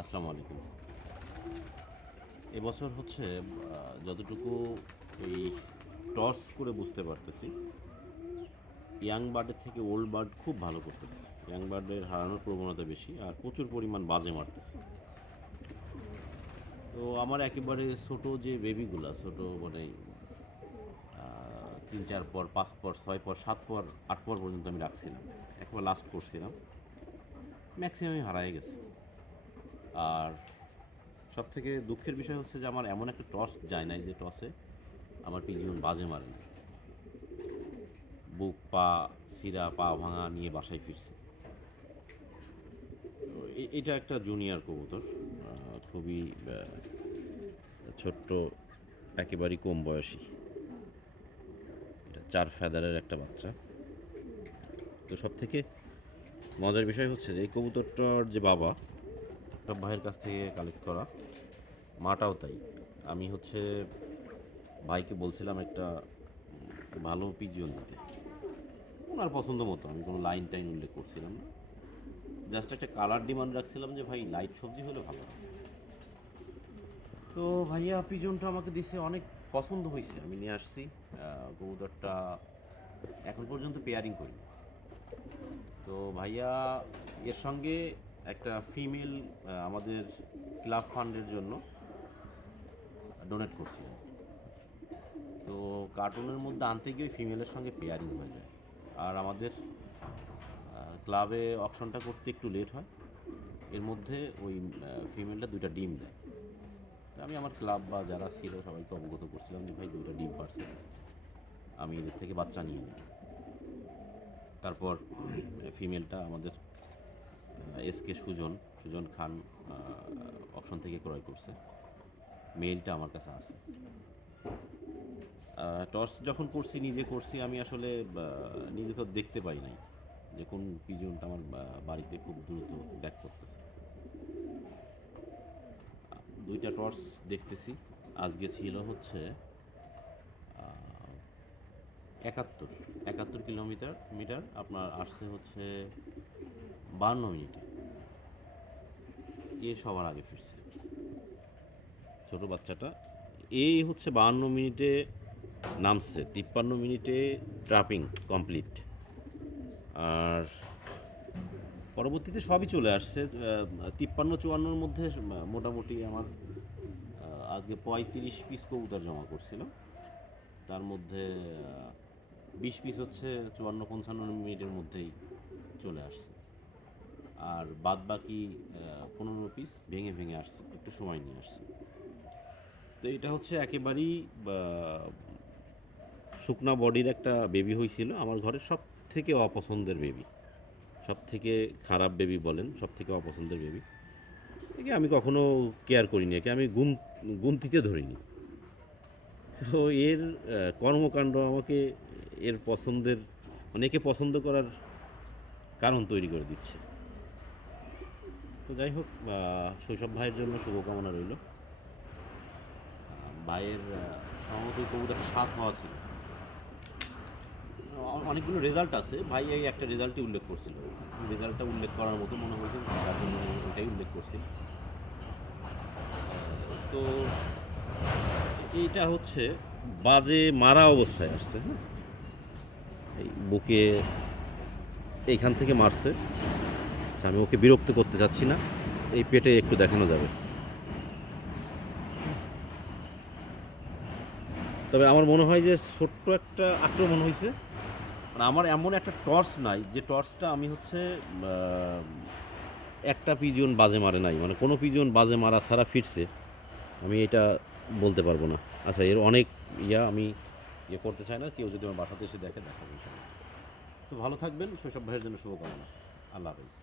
আসসালামু আলাইকুম। এবছর হচ্ছে যতটুকু এই টস করে বুঝতে পারতেছি, ইয়াং বার্ডের থেকে ওল্ড বার্ড খুব ভালো করতেছে। ইয়াং বার্ডের হারানোর প্রবণতা বেশি আর প্রচুর পরিমাণ বাজে মারতেছে। তো আমার একেবারে ছোট যে বেবিগুলা, ছোট মানে 3 4 পর 5 পর 6 পর 7 পর 8 পর পর্যন্ত আমি রাখছিলাম, একবার লাস্ট করছিলাম, ম্যাক্সিমামই হারাই গেছে। আর সব থেকে দুঃখের বিষয় হচ্ছে যে আমার এমন একটা টস যায় নাই যে টসে আমার পিজিয়ন বাজে মারে না, বুক পা সিরা পা ভাঙা নিয়ে বাসায় ফিরছে। তো এটা একটা জুনিয়র কবুতর, খুবই ছোট্ট, একেবারেই কম বয়সী। এটা 4 ফেদারের একটা বাচ্চা। তো সব থেকে মজার বিষয় হচ্ছে যে এই কবুতরটার যে বাবা, সব ভাইয়ের কাছ থেকে কালেক্ট করা, মাটাও তাই। আমি হচ্ছে ভাইকে বলছিলাম একটা ভালো পিজিয়ন দিতে, ওনার পছন্দ মতো। আমি কোনো লাইন টাইন উল্লেখ করছিলাম না, জাস্ট একটা কালার ডিমান্ড রাখছিলাম যে ভাই লাইট সবজি হলে ভালো হয়। তো ভাইয়া পিজনটা আমাকে দিছে, অনেক পছন্দ হয়েছে, আমি নিয়ে আসছি। কবুতরটা এখন পর্যন্ত পেয়ারিং করি। তো ভাইয়া এর সঙ্গে একটা ফিমেল আমাদের ক্লাব ফান্ডের জন্য ডোনেট করছিলেন। তো কার্টুনের মধ্যে আনতে গিয়ে ফিমেলের সঙ্গে পেয়ারিং হয়ে যায়। আর আমাদের ক্লাবে অকশনটা করতে একটু লেট হয়, এর মধ্যে ওই ফিমেলটা 2টা ডিম দেয়। তো আমি আমার ক্লাব বা যারা ছিল সবাইকে অবগত করছিলাম যে ভাই 2টা ডিম পারছে, আমি এদের থেকে বাচ্চা নিয়ে নিই। তারপর ফিমেলটা আমাদের এসকে সুজন সুজন খান অকশন থেকে ক্রয় করছে, মেলটা আমার কাছে আছে। টস যখন করছি, নিজে করছি, আমি আসলে নিজে তো দেখতে পাই নাই যে কোন পিজনটা আমার বাড়িতে খুব দ্রুত ব্যাক করতেছে। 2টা টর্চ দেখতেছি। আজকে ছিল হচ্ছে 71 কিলোমিটার আপনার আসছে হচ্ছে 52 মিনিটে। এ সবার আগে ফিরছে ছোট বাচ্চাটা। এই হচ্ছে 52 মিনিটে নামছে, 53 মিনিটে ট্রাপিং কমপ্লিট। আর পরবর্তীতে সবই চলে আসছে। 53 54-র মধ্যে মোটামুটি আমার আজকে 35 পিস কবুতর জমা করছিল। তার মধ্যে 20 পিস হচ্ছে 54 55 মিনিটের মধ্যেই চলে আসছে। আর বাদ বাকি 15 পিস ভেঙে ভেঙে আসছে, একটু সময় নিয়ে আসছে। তো এটা হচ্ছে একেবারেই শুকনা বডির একটা বেবি হয়েছিল আমার ঘরের, সব থেকে অপছন্দের বেবি, সব থেকে খারাপ বেবি বলেন, সব থেকে অপছন্দের বেবি। একে আমি কখনো কেয়ার করিনি, একে আমি গুনতিতে ধরিনি। তো এর কর্মকাণ্ড আমাকে এর পছন্দের, অনেকে পছন্দ করার কারণ তৈরি করে দিচ্ছে। তো যাই হোক, শৈশব ভাইয়ের জন্য শুভকামনা রইল। ভাইয়ের সম্ভবত কবুতরটা 7 হওয়া ছিল। অনেকগুলো রেজাল্ট আছে, ভাই এই একটা রেজাল্টই উল্লেখ করছিল, রেজাল্টটা উল্লেখ করার মতো মনে হয়েছে, তার জন্য ওইটাই উল্লেখ করছিল। তো এইটা হচ্ছে বাজে মারা অবস্থায় আসছে, হ্যাঁ, এই বুকে এইখান থেকে মারছে। আচ্ছা, আমি ওকে বিরক্ত করতে চাচ্ছি না, এই পেটে একটু দেখানো যাবে। তবে আমার মনে হয় যে ছোট্ট একটা আক্রমণ হয়েছে। মানে আমার এমন একটা টর্চ নাই যে টর্চটা আমি হচ্ছে একটা পিজন বাজে মারে নাই, মানে কোনো পিজন বাজে মারা ছাড়া ফিরছে, আমি এটা বলতে পারবো না। আচ্ছা, এর অনেক আমি করতে চাই না, কেউ যদি আমার বাসাতে এসে দেখে দেখাবো ইনশাল্লাহ। তো ভালো থাকবেন, শৈশব ভাইয়ের জন্য শুভকামনা। আল্লাহ হাফেজ।